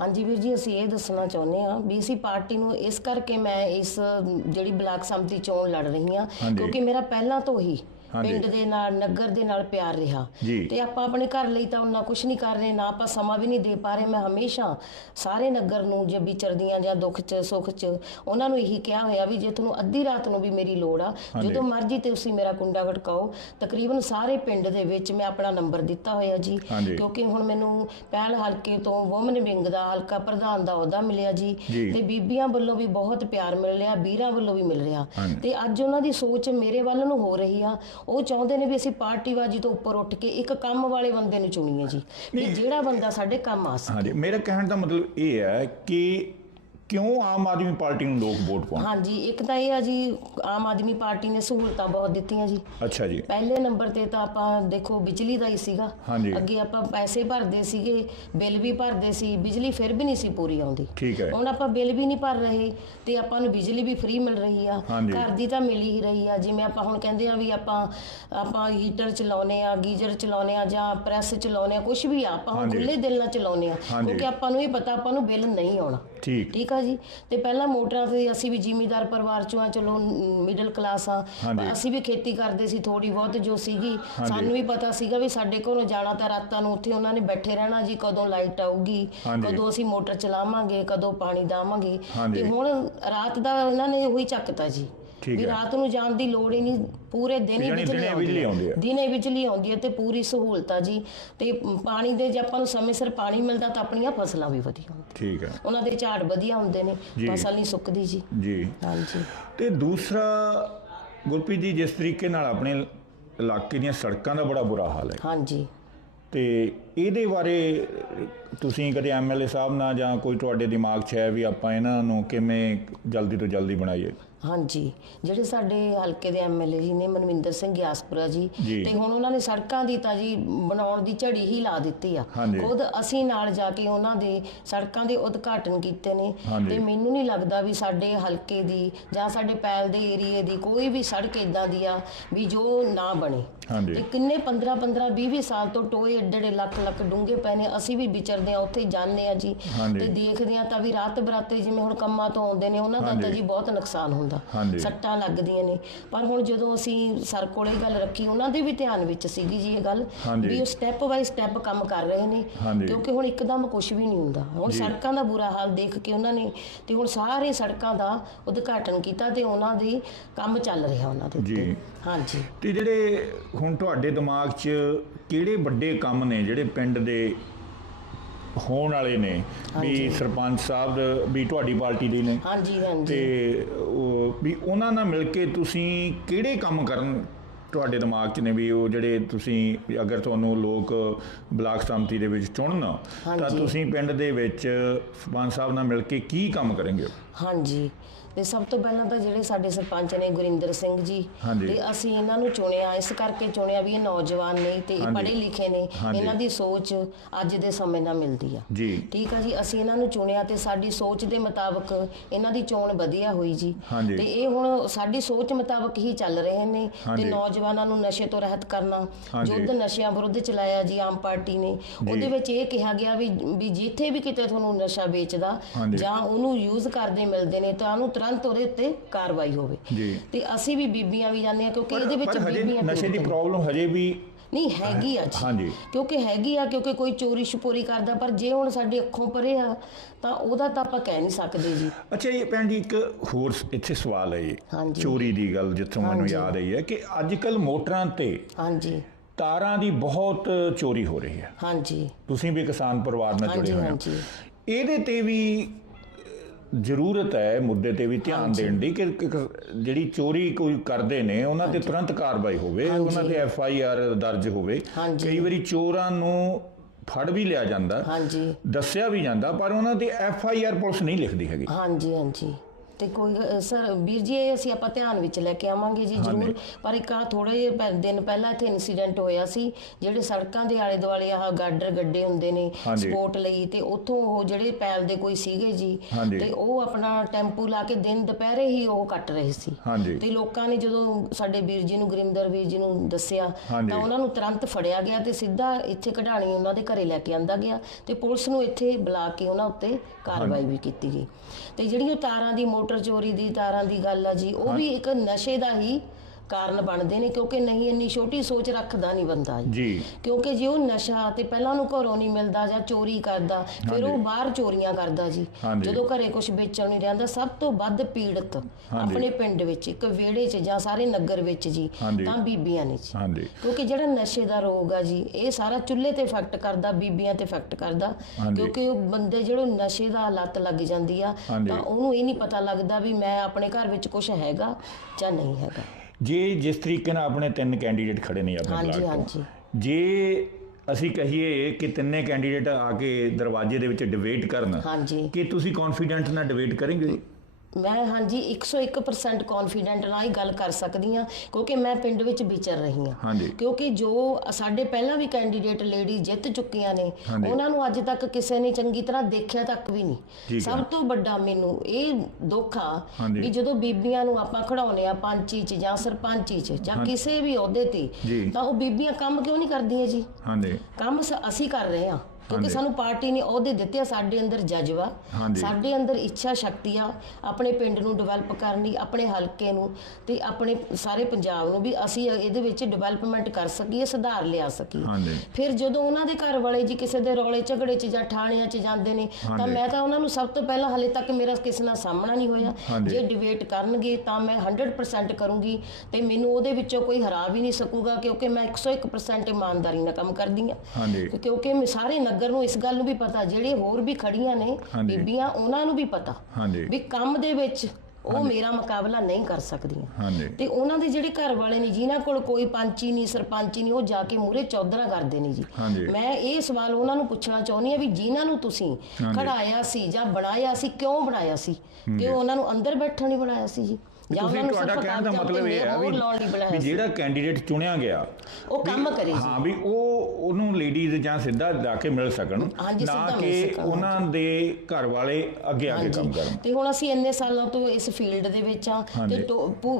ਹਾਂਜੀ ਵੀਰ ਜੀ ਅਸੀਂ ਇਹ ਦੱਸਣਾ ਚਾਹੁੰਦੇ ਹਾਂ ਵੀ ਅਸੀਂ ਪਾਰਟੀ ਨੂੰ ਇਸ ਕਰਕੇ ਮੈਂ ਇਸ ਜਿਹੜੀ ਬਲਾਕ ਸੰਮਤੀ ਚੋਣ ਲੜ ਰਹੀ ਹਾਂ। ਕਿਉਂਕਿ ਮੇਰਾ ਪਹਿਲਾਂ ਤੋਂ ਹੀ ਹਾਂਜੀ। ਪਿੰਡ ਦੇ ਨਾਲ ਨਗਰ ਦੇ ਨਾਲ ਪਿਆਰ ਰਿਹਾ ਜੀ। ਤੇ ਆਪਾਂ ਆਪਣੇ ਘਰ ਲਈ ਤਾਂ ਉਹਨਾਂ ਕੁਝ ਨਹੀਂ ਕਰ ਰਹੇ ਨਾ ਆਪਾਂ ਸਮਾਂ ਵੀ ਨਹੀਂ ਦੇ ਪਾ ਰਹੇ ਮੈਂ ਹਮੇਸ਼ਾ ਸਾਰੇ ਨਗਰ ਨੂੰ ਜੇ ਵਿਚਰਦੀਆਂ ਜਾਂ ਦੁੱਖ 'ਚ ਸੁੱਖ 'ਚ ਉਹਨਾਂ ਨੂੰ ਇਹੀ ਕਿਹਾ ਹੋਇਆ ਵੀ ਜੇ ਤੁਹਾਨੂੰ ਅੱਧੀ ਰਾਤ ਨੂੰ ਵੀ ਮੇਰੀ ਲੋੜ ਆ ਹਾਂਜੀ। ਜਦੋਂ ਮਰਜ਼ੀ ਤੇ ਤੁਸੀਂ ਮੇਰਾ ਕੁੰਡਾ ਖੜਕਾਓ ਤਕਰੀਬਨ ਸਾਰੇ ਪਿੰਡ ਦੇ ਵਿੱਚ ਮੈਂ ਆਪਣਾ ਨੰਬਰ ਦਿੱਤਾ ਹੋਇਆ ਜੀ ਹਾਂਜੀ। ਕਿਉਂਕਿ ਹੁਣ ਮੈਨੂੰ ਪਹਿਲ ਹਲਕੇ ਤੋਂ ਵੋਮਨ ਵਿੰਗ ਦਾ ਹਲਕਾ ਪ੍ਰਧਾਨ ਦਾ ਅਹੁਦਾ ਮਿਲਿਆ ਜੀ ਜੀ। ਤੇ ਬੀਬੀਆਂ ਵੱਲੋਂ ਵੀ ਬਹੁਤ ਪਿਆਰ ਮਿਲ ਰਿਹਾ ਵੀਰਾਂ ਵੱਲੋਂ ਵੀ ਮਿਲ ਰਿਹਾ ਹਾਂਜੀ। ਤੇ ਅੱਜ ਉਹਨਾਂ ਦੀ ਸੋਚ ਮੇਰੇ ਵੱਲ ਨੂੰ ਹੋ ਰਹੀ ਆ ਉਹ ਚਾਹੁੰਦੇ ਨੇ ਵੀ ਅਸੀਂ ਪਾਰਟੀਬਾਜ਼ੀ ਤੋਂ ਉੱਪਰ ਉੱਠ ਕੇ ਇੱਕ ਕੰਮ ਵਾਲੇ ਬੰਦੇ ਨੂੰ ਚੁਣੀਏ ਜੀ ਵੀ ਜਿਹੜਾ ਬੰਦਾ ਸਾਡੇ ਕੰਮ ਆ ਸਕੇ। ਹਾਂਜੀ ਮੇਰਾ ਕਹਿਣ ਦਾ ਮਤਲਬ ਇਹ ਹੈ ਕਿ ਕਿਉਂ ਆਮ ਆਦਮੀ ਪਾਰਟੀ ਨੂੰ ਲੋਕ ਵੋਟ ਪਾਉਣ? ਹਾਂਜੀ ਇੱਕ ਤਾਂ ਇਹ ਆ ਜੀ ਆਮ ਆਦਮੀ ਪਾਰਟੀ ਨੇ ਸਹੂਲਤਾਂ ਬਹੁਤ ਦਿੱਤੀਆਂ ਜੀ। ਅੱਛਾ ਜੀ। ਪਹਿਲੇ ਨੰਬਰ ਤੇ ਤਾਂ ਆਪਾਂ ਦੇਖੋ ਬਿਜਲੀ ਦਾ ਹੀ ਸੀਗਾ। ਅੱਗੇ ਆਪਾਂ ਪੈਸੇ ਭਰਦੇ ਸੀਗੇ ਬਿੱਲ ਵੀ ਭਰਦੇ ਸੀ ਬਿਜਲੀ ਫਿਰ ਵੀ ਨਹੀਂ ਸੀ ਪੂਰੀ ਆਉਂਦੀ। ਠੀਕ ਹੈ। ਹੁਣ ਆਪਾਂ ਬਿੱਲ ਵੀ ਨਹੀਂ ਭਰ ਰਹੇ ਤੇ ਆਪਾਂ ਨੂੰ ਬਿਜਲੀ ਵੀ ਫ੍ਰੀ ਮਿਲ ਰਹੀ ਆ। ਘਰ ਦੀ ਤਾਂ ਮਿਲ ਹੀ ਰਹੀ ਆ। ਜਿਵੇਂ ਆਪਾਂ ਹੁਣ ਕਹਿੰਦੇ ਆ ਵੀ ਆਪਾਂ ਆਪਾਂ ਹੀਟਰ ਚਲਾਉਨੇ ਆ ਗੀਜ਼ਰ ਚਲਾਉਨੇ ਆ ਜਾਂ ਪ੍ਰੈਸ ਚਲਾਉਨੇ ਆ ਕੁਝ ਵੀ ਆ ਆਪਾਂ ਹੁਣ। ਖੁੱਲੇ ਦਿਲ ਨਾਲ ਚਲਾਉਨੇ ਆ। ਕਿਉਂਕਿ ਆਪਾਂ ਨੂੰ ਇਹ ਪਤਾ ਆਪਾਂ ਨੂੰ ਬਿੱਲ ਨਹੀਂ ਆਉਣਾ। ਠੀਕ। ਠੀਕ ਆ ਜੀ। ਤੇ ਪਹਿਲਾਂ ਮੋਟਰਾਂ ਤੇ ਅਸੀਂ ਵੀ ਜ਼ਿਮੀਦਾਰ ਪਰਿਵਾਰ ਚੋਂ ਆ ਚਲੋ ਮਿਡਲ ਕਲਾਸ ਆ। ਅਸੀਂ ਵੀ ਖੇਤੀ ਕਰਦੇ ਸੀ ਥੋੜੀ ਬਹੁਤ ਜੋ ਸੀਗੀ। ਸਾਨੂੰ ਵੀ ਪਤਾ ਸੀਗਾ ਵੀ ਸਾਡੇ ਘਰੋਂ ਜਾਣਾ ਤਾਂ ਰਾਤਾਂ ਨੂੰ ਉੱਥੇ ਉਹਨਾਂ ਨੇ ਬੈਠੇ ਰਹਿਣਾ ਜੀ ਕਦੋਂ ਲਾਈਟ ਆਊਗੀ। ਕਦੋਂ ਅਸੀਂ ਮੋਟਰ ਚਲਾਵਾਂਗੇ ਕਦੋਂ ਪਾਣੀ ਦਾਵਾਂਗੇ। ਤੇ ਹੁਣ ਰਾਤ ਦਾ ਉਹਨਾਂ ਨੇ ਉਹੀ ਚੱਕਤਾ ਜੀ। ਠੀਕ ਵੀ ਹੈ। ਰਾਤ ਨੂੰ ਜਾਣ ਦੀ ਲੋੜ ਹੀ ਨਹੀਂ ਪੂਰੇ ਦਿਨ ਹੀ ਯਾਨੀ ਬਿਜਲੀ ਦਿਨੇ ਬਿਜਲੀ ਆਉਂਦੀ ਹੈ। ਹੈ। ਦਿਨੇ ਬਿਜਲੀ ਆਉਂਦੀ ਹੈ ਤੇ ਪੂਰੀ ਸਹੂਲਤ ਆ ਜੀ। ਤੇ ਪਾਣੀ ਦੇ ਜੇ ਆਪਾਂ ਨੂੰ ਸਮੇਂ ਸਿਰ ਪਾਣੀ ਮਿਲਦਾ ਤਾਂ ਆਪਣੀਆਂ ਫਸਲਾਂ ਵੀ ਵਧੀਆ ਹੁੰਦੀਆਂ। ਠੀਕ ਹੈ। ਉਹਨਾਂ ਦੇ ਝਾੜ ਵਧੀਆ ਹੁੰਦੇ ਨੇ ਜੀ। ਫਸਲ ਨਹੀਂ ਸੁੱਕਦੀ ਜੀ। ਜੀ। ਹਾਂਜੀ। ਤੇ ਦੂਸਰਾ ਗੁਰਪ੍ਰੀਤ ਜੀ ਜਿਸ ਤਰੀਕੇ ਨਾਲ ਆਪਣੇ ਇਲਾਕੇ ਦੀਆਂ ਸੜਕਾਂ ਦਾ ਬੜਾ ਬੁਰਾ ਹਾਲ ਹੈ। ਹਾਂਜੀ। ਤੇ ਇਹਦੇ ਬਾਰੇ ਤੁਸੀਂ ਕਦੇ ਐਮਐਲਏ ਸਾਹਿਬ ਨਾਲ ਜਾਂ ਕੋਈ ਤੁਹਾਡੇ ਦਿਮਾਗ 'ਚ ਹੈ ਵੀ ਆਪਾਂ ਇਹਨਾਂ ਨੂੰ ਕਿਵੇਂ ਜਲਦੀ ਤੋਂ ਜਲਦੀ ਬਣਾਈਏ? ਹਾਂਜੀ ਜਿਹੜੇ ਸਾਡੇ ਹਲਕੇ ਦੇ ਐਮਐਲਏ ਜੀ ਨੇ ਮਨਵਿੰਦਰ ਸਿੰਘ ਗਿਆਸਪੁਰਾ ਜੀ ਜੀ। ਤੇ ਹੁਣ ਉਹਨਾਂ ਨੇ ਸੜਕਾਂ ਦੀ ਤਾਂ ਜੀ ਬਣਾਉਣ ਦੀ ਝੜੀ ਹੀ ਲਾ ਦਿੱਤੀ ਆ ਹਾਂਜੀ। ਖੁਦ ਅਸੀਂ ਨਾਲ ਜਾ ਕੇ ਉਹਨਾਂ ਦੇ ਸੜਕਾਂ ਦੇ ਉਦਘਾਟਨ ਕੀਤੇ ਨੇ ਹਾਂਜੀ। ਤੇ ਮੈਨੂੰ ਨਹੀਂ ਲੱਗਦਾ ਵੀ ਸਾਡੇ ਹਲਕੇ ਦੀ ਜਾਂ ਸਾਡੇ ਪੈਲ ਦੇ ਏਰੀਏ ਦੀ ਕੋਈ ਵੀ ਸੜਕ ਇਦਾਂ ਦੀ ਆ ਵੀ ਜੋ ਨਾ ਬਣੇ ਹਾਂਜੀ ਤੇ ਕਿੰਨੇ 15 15 20 20 ਸਾਲ ਤੋਂ ਟੋਏ ਏਡੇ ਏਡੇ ਲੱਖ ਲੱਖ ਡੂੰਘੇ ਪਏ ਨੇ ਅਸੀਂ ਵੀ ਵਿਚਰਦੇ ਆ ਉੱਥੇ ਜਾਂਦੇ ਆ ਜੀ ਹਾਂਜੀ। ਤੇ ਦੇਖਦੇ ਆ ਤਾਂ ਵੀ ਰਾਤ ਬਰਾਤੇ ਜਿਵੇਂ ਹੁਣ ਕੰਮਾਂ ਤੋਂ ਆਉਂਦੇ ਨੇ ਉਹਨਾਂ ਦਾ ਤਾਂ ਹਾਂਜੀ। ਜੀ ਬਹੁਤ ਨੁਕਸਾਨ ਹੁੰਦਾ ਹਾਂਜੀ। ਸੱਟਾਂ ਲੱਗਦੀਆਂ ਨੇ ਪਰ ਹੁਣ ਜਦੋਂ ਅਸੀਂ ਸਰ ਕੋਲੇ ਗੱਲ ਰੱਖੀ ਉਹਨਾਂ ਦੇ ਵੀ ਧਿਆਨ ਵਿੱਚ ਸੀਗੀ ਜੀ ਇਹ ਗੱਲ ਹਾਂਜੀ। ਵੀ ਉਹ ਸਟੈਪ ਬਾਈ ਸਟੈਪ ਕੰਮ ਕਰ ਰਹੇ ਨੇ ਹਾਂਜੀ। ਕਿਉਂਕਿ ਹੁਣ ਇੱਕਦਮ ਕੁਝ ਵੀ ਨਹੀਂ ਹੁੰਦਾ ਹੁਣ ਸੜਕਾਂ ਦਾ ਬੁਰਾ ਹਾਲ ਦੇਖ ਕੇ ਉਹਨਾਂ ਨੇ ਤੇ ਹੁਣ ਸਾਰੇ ਸੜਕਾਂ ਦਾ ਉਦਘਾਟਨ ਕੀਤਾ ਤੇ ਉਹਨਾਂ ਦੇ ਕੰਮ ਚੱਲ ਰਿਹਾ ਉਹਨਾਂ ਦੇ ਜੀ। ਉੱਤੇ ਹਾਂਜੀ ਤੇ ਜਿਹੜੇ ਹੁਣ ਤੁਹਾਡੇ ਦਿਮਾਗ 'ਚ ਕਿਹੜੇ ਵੱਡੇ ਕੰਮ ਨੇ ਜਿਹੜੇ ਪਿੰਡ ਦੇ ਹੋਣ ਵਾਲੇ ਨੇ ਵੀ। ਸਰਪੰਚ ਸਾਹਿਬ ਵੀ ਤੁਹਾਡੀ ਪਾਰਟੀ ਦੇ ਨੇ ਹਾਂਜੀ ਤੇ ਹਾਂਜੀ ਉਹ ਵੀ ਉਹਨਾਂ ਨਾਲ ਮਿਲ ਕੇ ਤੁਸੀਂ ਕਿਹੜੇ ਕੰਮ ਕਰਨ ਤੁਹਾਡੇ ਦਿਮਾਗ 'ਚ ਨੇ ਵੀ ਉਹ ਜਿਹੜੇ ਤੁਸੀਂ ਅਗਰ ਤੁਹਾਨੂੰ ਲੋਕ ਬਲਾਕ ਸੰਮਤੀ ਦੇ ਵਿੱਚ ਚੁਣਨ ਤਾਂ। ਤੁਸੀਂ ਪਿੰਡ ਦੇ ਵਿੱਚ ਸਰਪੰਚ ਸਾਹਿਬ ਨਾਲ ਮਿਲ ਕੇ ਕੀ ਕੰਮ ਕਰਨਗੇ ਹਾਂਜੀ ਤੇ ਸਭ ਤੋਂ ਪਹਿਲਾਂ ਤਾਂ ਜਿਹੜੇ ਸਾਡੇ ਸਰਪੰਚ ਨੇ ਗੁਰਿੰਦਰ ਸਿੰਘ ਜੀ ਹਾਂਜੀ। ਤੇ ਅਸੀਂ ਇਹਨਾਂ ਨੂੰ ਚੁਣਿਆ ਇਸ ਕਰਕੇ ਚੁਣਿਆ ਵੀ ਇਹ ਨੌਜਵਾਨ ਨੇ ਤੇ ਇਹ ਹਾਂਜੀ। ਪੜ੍ਹੇ ਲਿਖੇ ਨੇ ਹਾਂਜੀ। ਇਹਨਾਂ ਦੀ ਸੋਚ ਅੱਜ ਦੇ ਸਮੇਂ ਨਾਲ ਮਿਲਦੀ ਆ ਜੀ ਠੀਕ ਆ ਜੀ ਅਸੀਂ ਇਹਨਾਂ ਨੂੰ ਚੁਣਿਆ ਤੇ ਸਾਡੀ ਸੋਚ ਦੇ ਮੁਤਾਬਕ ਇਹਨਾਂ ਦੀ ਚੋਣ ਵਧੀਆ ਹੋਈ ਜੀ ਹਾਂਜੀ। ਤੇ ਇਹ ਹੁਣ ਸਾਡੀ ਸੋਚ ਮੁਤਾਬਕ ਹੀ ਚੱਲ ਰਹੇ ਨੇ ਤੇ। ਨੌਜਵਾਨਾਂ ਨੂੰ ਨਸ਼ੇ ਤੋਂ ਰਹਿਤ ਕਰਨਾ ਹਾਂਜੀ। ਯੁੱਧ ਨਸ਼ਿਆਂ ਵਿਰੁੱਧ ਚਲਾਇਆ ਜੀ ਆਮ ਪਾਰਟੀ ਨੇ ਉਹਦੇ ਵਿੱਚ ਇਹ ਕਿਹਾ ਗਿਆ ਵੀ ਵੀ ਜਿੱਥੇ ਵੀ ਕਿਤੇ ਤੁਹਾਨੂੰ ਨਸ਼ਾ ਵੇਚਦਾ ਹਾਂਜੀ। ਜਾਂ ਉਹਨੂੰ ਯੂਜ਼ ਕਰਦੇ ਮਿਲਦੇ ਨੇ ਤਾਂ ਉਹਨੂੰ ਤੁਰੰਤ ਉਹਦੇ ਉੱਤੇ ਕਾਰਵਾਈ ਹੋਵੇ ਜੀ। ਤੇ ਅਸੀਂ ਵੀ ਬੀਬੀਆਂ ਵੀ ਜਾਂਦੇ ਆ ਕਿਉਂਕਿ ਇਹਦੇ ਵਿੱਚ ਪਰ ਹਜੇ ਬੀਬੀਆਂ ਨਸ਼ੇ ਦੀ ਪੀੜਤ ਨੇ। ਪ੍ਰੋਬਲਮ ਹਜੇ ਵੀ ਨਹੀਂ ਹੈਗੀ ਆ ਜੀ ਹਾਂਜੀ। ਕਿਉਂਕਿ ਹੈਗੀ ਆ ਕਿਉਂਕਿ ਕੋਈ ਚੋਰੀ ਛਪੋਰੀ ਕਰਦਾ ਪਰ ਜੇ ਹੁਣ ਸਾਡੇ ਅੱਖੋਂ ਪਰੇ ਆ ਤਾਂ ਉਹਦਾ ਤਾਂ ਆਪਾਂ ਕਹਿ ਨਹੀਂ ਸਕਦੇ ਜੀ ਅੱਛਾ ਇਹ ਭੈਣ ਜੀ ਇੱਕ ਹੋਰ ਸ- ਇੱਥੇ ਸਵਾਲ ਹੈ ਇਹ ਹਾਂਜੀ। ਚੋਰੀ ਦੀ ਗੱਲ ਜਿੱਥੋਂ ਮੈਨੂੰ ਹਾਂਜੀ। ਯਾਦ ਆਈ ਹੈ ਕਿ ਅੱਜ ਕੱਲ ਮੋਟਰਾਂ ਤੇ ਹਾਂਜੀ ਤਾਰਾਂ ਦੀ ਬਹੁਤ ਚੋਰੀ ਹੋ ਰਹੀ ਹੈ ਹਾਂਜੀ ਤੁਸੀਂ ਵੀ ਕਿਸਾਨ ਪਰਿਵਾਰ ਨਾਲ ਜੁੜੇ ਹਾਂਜੀ ਹੋਏ ਹੋ ਹਾਂਜੀ ਇਹਦੇ ਤੇ ਵੀ ਜ਼ਰੂਰਤ ਹੈ ਮੁੱਦੇ ਤੇ ਵੀ ਧਿਆਨ। ਦੇਣ ਦੀ ਕਿ ਜਿਹੜੀ ਚੋਰੀ ਕੋਈ ਕਰਦੇ ਨੇ ਉਹਨਾਂ ਤੇ ਤੁਰੰਤ ਕਾਰਵਾਈ ਹੋਵੇ। ਉਹਨਾਂ ਤੇ ਐਫ ਆਈ ਆਰ ਦਰਜ ਹੋਵੇ। ਕਈ ਵਾਰੀ ਚੋਰਾਂ ਨੂੰ ਫੜ ਵੀ ਲਿਆ ਜਾਂਦਾ ਹਾਂਜੀ ਦੱਸਿਆ ਵੀ ਜਾਂਦਾ ਪਰ ਉਹਨਾਂ ਤੇ ਐਫ ਆਈ ਆਰ ਪੁਲਿਸ ਨਹੀਂ ਲਿਖਦੀ ਹੈਗੀ ਹਾਂਜੀ ਹਾਂਜੀ ਤੇ ਕੋਈ ਅ, ਸਰ ਵੀਰ ਜੀ ਇਹ ਅਸੀਂ ਆਪਾਂ ਧਿਆਨ ਵਿੱਚ ਲੈ ਕੇ ਆਵਾਂਗੇ ਜੀ ਜ਼ਰੂਰ ਪਰ ਇੱਕ ਆ ਥੋੜੇ ਜਿਹੇ ਦਿਨ ਪਹਿਲਾਂ ਇੱਥੇ ਇਨਸੀਡੈਂਟ ਹੋਇਆ ਸੀ ਜਿਹੜੇ ਸੜਕਾਂ ਦੇ ਆਲੇ ਦੁਆਲੇ ਆਹ ਗਾਡਰ ਗੱਡੇ ਹੁੰਦੇ ਨੇ ਹਾਂਜੀ। ਸਪੋਰਟ ਲਈ ਤੇ ਉੱਥੋਂ ਉਹ ਜਿਹੜੇ ਪੈਲ ਦੇ ਕੋਈ ਸੀਗੇ ਜੀ ਹਾਂਜੀ। ਤੇ ਉਹ ਆਪਣਾ ਟੈਂਪੂ ਲਾ ਕੇ ਦਿਨ ਦੁਪਹਿਰੇ ਹੀ ਉਹ ਕੱਟ ਰਹੇ ਸੀ ਹਾਂਜੀ ਤੇ ਲੋਕਾਂ ਨੇ ਜਦੋਂ ਸਾਡੇ ਵੀਰ ਜੀ ਨੂੰ ਗੁਰਿੰਦਰ ਵੀਰ ਜੀ ਨੂੰ ਦੱਸਿਆ ਹਾਂਜੀ। ਤਾਂ ਉਹਨਾਂ ਨੂੰ ਤੁਰੰਤ ਫੜਿਆ ਗਿਆ ਤੇ ਸਿੱਧਾ ਇੱਥੇ ਕਢਾਣੀ ਉਹਨਾਂ ਦੇ ਘਰੇ ਲੈ ਕੇ ਆਂਦਾ ਗਿਆ ਤੇ ਪੁਲਿਸ ਨੂੰ ਇੱਥੇ ਬੁਲਾ ਕੇ ਉਹਨਾਂ ਉੱਤੇ ਕਾਰਵਾਈ ਵੀ ਕੀਤੀ ਗਈ ਤੇ ਜਿਹੜੀਆਂ ਤਾਰਾਂ ਦੀ ਮੋਟਰ ਚੋਰੀ ਦੀ ਤਾਰਾਂ ਦੀ ਗੱਲ ਆ ਜੀ। ਉਹ ਵੀ ਇੱਕ ਨਸ਼ੇ ਦਾ ਹੀ ਕਾਰਨ ਬਣਦੇ ਨੇ ਕਿਉਂਕਿ ਨਹੀਂ ਇੰਨੀ ਛੋਟੀ ਸੋਚ ਰੱਖਦਾ ਨਹੀਂ ਬੰਦਾ ਜੀ ਕਿਉਂਕਿ ਜੇ ਉਹ ਨਸ਼ਾ ਤੇ ਪਹਿਲਾਂ ਉਹਨੂੰ ਘਰੋਂ ਨਹੀਂ ਮਿਲਦਾ ਜਾਂ ਚੋਰੀ ਕਰਦਾ ਫਿਰ ਉਹ। ਬਾਹਰ ਚੋਰੀਆਂ ਕਰਦਾ ਜੀ। ਜਦੋਂ ਘਰੇ ਕੁਝ ਵੇਚਣ ਨਹੀਂ ਰਹਿੰਦਾ ਸਭ ਤੋਂ ਵੱਧ ਪੀੜਤ ਆਪਣੇ ਪਿੰਡ ਵਿੱਚ ਇੱਕ ਵਿਹੜੇ 'ਚ ਜਾਂ ਸਾਰੇ ਨਗਰ ਵਿੱਚ ਜੀ। ਤਾਂ ਬੀਬੀਆਂ ਨੇ ਜੀ ਕਿਉਂਕਿ ਜਿਹੜਾ ਨਸ਼ੇ ਦਾ ਰੋਗ ਆ ਜੀ ਇਹ ਸਾਰਾ ਚੁੱਲ੍ਹੇ ਤੇ ਇਫੈਕਟ ਕਰਦਾ ਬੀਬੀਆਂ ਤੇ ਇਫੈਕਟ ਕਰਦਾ। ਕਿਉਂਕਿ ਉਹ ਬੰਦੇ ਜਿਹੜੇ ਨਸ਼ੇ ਦਾ ਲੱਤ ਲੱਗ ਜਾਂਦੀ ਆ। ਤਾਂ ਉਹਨੂੰ ਇਹ ਨਹੀਂ ਪਤਾ ਲੱਗਦਾ ਵੀ ਮੈਂ ਆਪਣੇ ਘਰ ਵਿੱਚ ਕੁਝ ਹੈਗਾ ਜਾਂ ਨਹੀਂ ਹੈਗਾ ਜੇ ਜਿਸ ਤਰੀਕੇ ਨਾਲ ਆਪਣੇ ਤਿੰਨ ਕੈਂਡੀਡੇਟ ਖੜੇ ਨੇ ਆਪਣੇ ਬਲਾਕ ਤੋਂ ਹਾਂਜੀ। ਜੇ ਅਸੀਂ ਕਹੀਏ ਕਿ ਤਿੰਨੇ ਕੈਂਡੀਡੇਟ ਆ ਕੇ ਦਰਵਾਜ਼ੇ ਦੇ ਵਿੱਚ ਡਿਬੇਟ ਕਰਨ ਹਾਂਜੀ ਕਿ ਤੁਸੀਂ ਕੌਨਫੀਡੈਂਟ ਨਾਲ ਡਿਬੇਟ ਕਰਨਗੇ ਮੈਂ ਹਾਂਜੀ 101% ਕੌਨਫੀਡੈਂਟ ਨਾਲ ਹੀ ਗੱਲ ਕਰ ਸਕਦੀ ਹਾਂ ਕਿਉਂਕਿ ਮੈਂ ਪਿੰਡ ਵਿੱਚ ਵਿਚਰ ਰਹੀ ਹਾਂ ਕਿਉਂਕਿ ਜੋ ਸਾਡੇ ਪਹਿਲਾਂ ਵੀ ਕੈਂਡੀਡੇਟ ਲੇਡੀ ਜਿੱਤ ਚੁੱਕੀਆਂ ਨੇ। ਉਹਨਾਂ ਨੂੰ ਅੱਜ ਤੱਕ ਕਿਸੇ ਨੇ ਚੰਗੀ ਤਰ੍ਹਾਂ ਦੇਖਿਆ ਤੱਕ ਵੀ ਨਹੀਂ। ਸਭ ਤੋਂ ਵੱਡਾ ਮੈਨੂੰ ਇਹ ਦੁੱਖ ਆ। ਵੀ ਜਦੋਂ ਬੀਬੀਆਂ ਨੂੰ ਆਪਾਂ ਖੜਾਉਨੇ ਆ ਪੰਚੀ ਚ ਜਾਂ ਸਰਪੰਚੀ ਚ ਜਾਂ ਕਿਸੇ ਵੀ ਅਹੁਦੇ ਤੇ। ਤਾਂ ਉਹ ਬੀਬੀਆਂ ਕੰਮ ਕਿਉਂ ਨਹੀਂ ਕਰਦੀਆਂ ਜੀ ਹਾਂਜੀ ਕੰਮ ਅਸੀਂ ਕਰ ਰਹੇ ਹਾਂ ਕਿਉਂਕਿ। ਸਾਨੂੰ ਪਾਰਟੀ ਨੇ ਅਹੁਦੇ ਦਿੱਤੇ ਆ ਸਾਡੇ ਅੰਦਰ ਜਜ਼ਬਾ। ਸਾਡੇ ਅੰਦਰ ਇੱਛਾ ਸ਼ਕਤੀ ਆ ਆਪਣੇ ਪਿੰਡ ਨੂੰ ਡਿਵੈਲਪ ਕਰਨ ਦੀ ਆਪਣੇ ਹਲਕੇ ਨੂੰ ਤੇ ਆਪਣੇ ਸਾਰੇ ਪੰਜਾਬ ਨੂੰ ਵੀ ਅਸੀਂ ਇਹਦੇ ਵਿੱਚ ਡਿਵੈਲਪਮੈਂਟ ਕਰ ਸਕੀਏ ਸੁਧਾਰ ਲਿਆ ਸਕੀਏ ਫਿਰ ਜਦੋਂ ਉਹਨਾਂ ਦੇ ਘਰ ਵਾਲੇ ਜੀ ਕਿਸੇ ਦੇ ਰੌਲੇ ਝਗੜੇ 'ਚ ਜਾਂ ਠਾਣਿਆਂ 'ਚ ਜਾਂਦੇ ਨੇ ਤਾਂ। ਮੈਂ ਤਾਂ ਉਹਨਾਂ ਨੂੰ ਸਭ ਤੋਂ ਪਹਿਲਾਂ ਹਲੇ ਤੱਕ ਮੇਰਾ ਕਿਸੇ ਨਾਲ ਸਾਹਮਣਾ ਨਹੀਂ ਹੋਇਆ। ਜੇ ਡਿਬੇਟ ਕਰਨਗੇ ਤਾਂ ਮੈਂ 100% ਕਰੂੰਗੀ ਤੇ ਮੈਨੂੰ ਉਹਦੇ ਵਿੱਚੋਂ ਕੋਈ ਹਰਾ ਵੀ ਨਹੀਂ ਸਕੂਗਾ ਕਿਉਂਕਿ ਮੈਂ 101% ਇਮਾਨਦਾਰੀ ਨਾਲ ਕੰਮ ਕਰਦੀ ਹਾਂਜੀ ਕਿਉਂਕਿ ਮੈਂ ਸਾਰੇ ਨਗਰ ਨੂੰ ਇਸ ਗੱਲ ਨੂੰ ਵੀ ਪਤਾ ਜਿਹੜੇ ਹੋਰ ਵੀ ਖੜੀਆਂ ਨੇ ਹਾਂਜੀ। ਬੀਬੀਆਂ ਉਹਨਾਂ ਨੂੰ ਵੀ ਪਤਾ ਹਾਂਜੀ। ਵੀ ਕੰਮ ਦੇ ਵਿੱਚ ਉਹ ਮੇਰਾ ਮੁਕਾਬਲਾ ਨਹੀਂ ਕਰ ਸਕਦੀਆਂ। ਹਾਂਜੀ। ਤੇ ਉਹਨਾਂ ਦੇ ਜਿਹੜੇ ਘਰ ਵਾਲੇ ਨੇ ਜਿਨ੍ਹਾਂ ਕੋਲ ਕੋਈ ਪੰਚੀ ਨਹੀਂ ਸਰਪੰਚੀ ਨਹੀਂ ਉਹ ਜਾ ਕੇ ਮੂਰੇ ਚੌਧਰਾ ਕਰਦੇ ਨੇ ਜੀ। ਹਾਂਜੀ। ਮੈਂ ਇਹ ਸਵਾਲ ਉਹਨਾਂ ਨੂੰ ਪੁੱਛਣਾ ਚਾਹੁੰਦੀ ਆ ਵੀ ਜਿਨ੍ਹਾਂ ਨੂੰ ਤੁਸੀਂ ਹਾਂਜੀ। ਖੜਾਇਆ ਸੀ ਜਾਂ ਬਣਾਇਆ ਸੀ ਕਿਉਂ ਬਣਾਇਆ ਸੀ? ਕਿ ਉਹਨਾਂ ਨੂੰ ਅੰਦਰ ਬੈਠਣ ਲਈ ਬਣਾਇਆ ਸੀ ਜਾਂ? ਤੁਸੀਂ ਤੁਹਾਡਾ ਕਹਿਣ ਦਾ ਮਤਲਬ ਇਹ ਹੈ ਵੀ ਜਿਹੜਾ ਕੈਂਡੀਡੇਟ ਚੁਣਿਆ ਗਿਆ ਉਹ ਕੰਮ ਕਰੇ ਹਾਂ ਵੀ ਉਹ ਉਹਨੂੰ ਲੇਡੀਜ਼ ਜਾਂ ਸਿੱਧਾ ਜਾ ਕੇ ਮਿਲ ਸਕਣ ਨਾ ਕਿ ਉਹਨਾਂ ਦੇ ਘਰ ਵਾਲੇ ਅੱਗੇ ਆ ਕੇ ਕੰਮ ਕਰਨ। ਤੇ ਹੁਣ ਅਸੀਂ ਇੰਨੇ ਸਾਲਾਂ ਤੋਂ ਇਸ ਫੀਲਡ ਦੇ ਵਿੱਚ ਆ। ਤੇ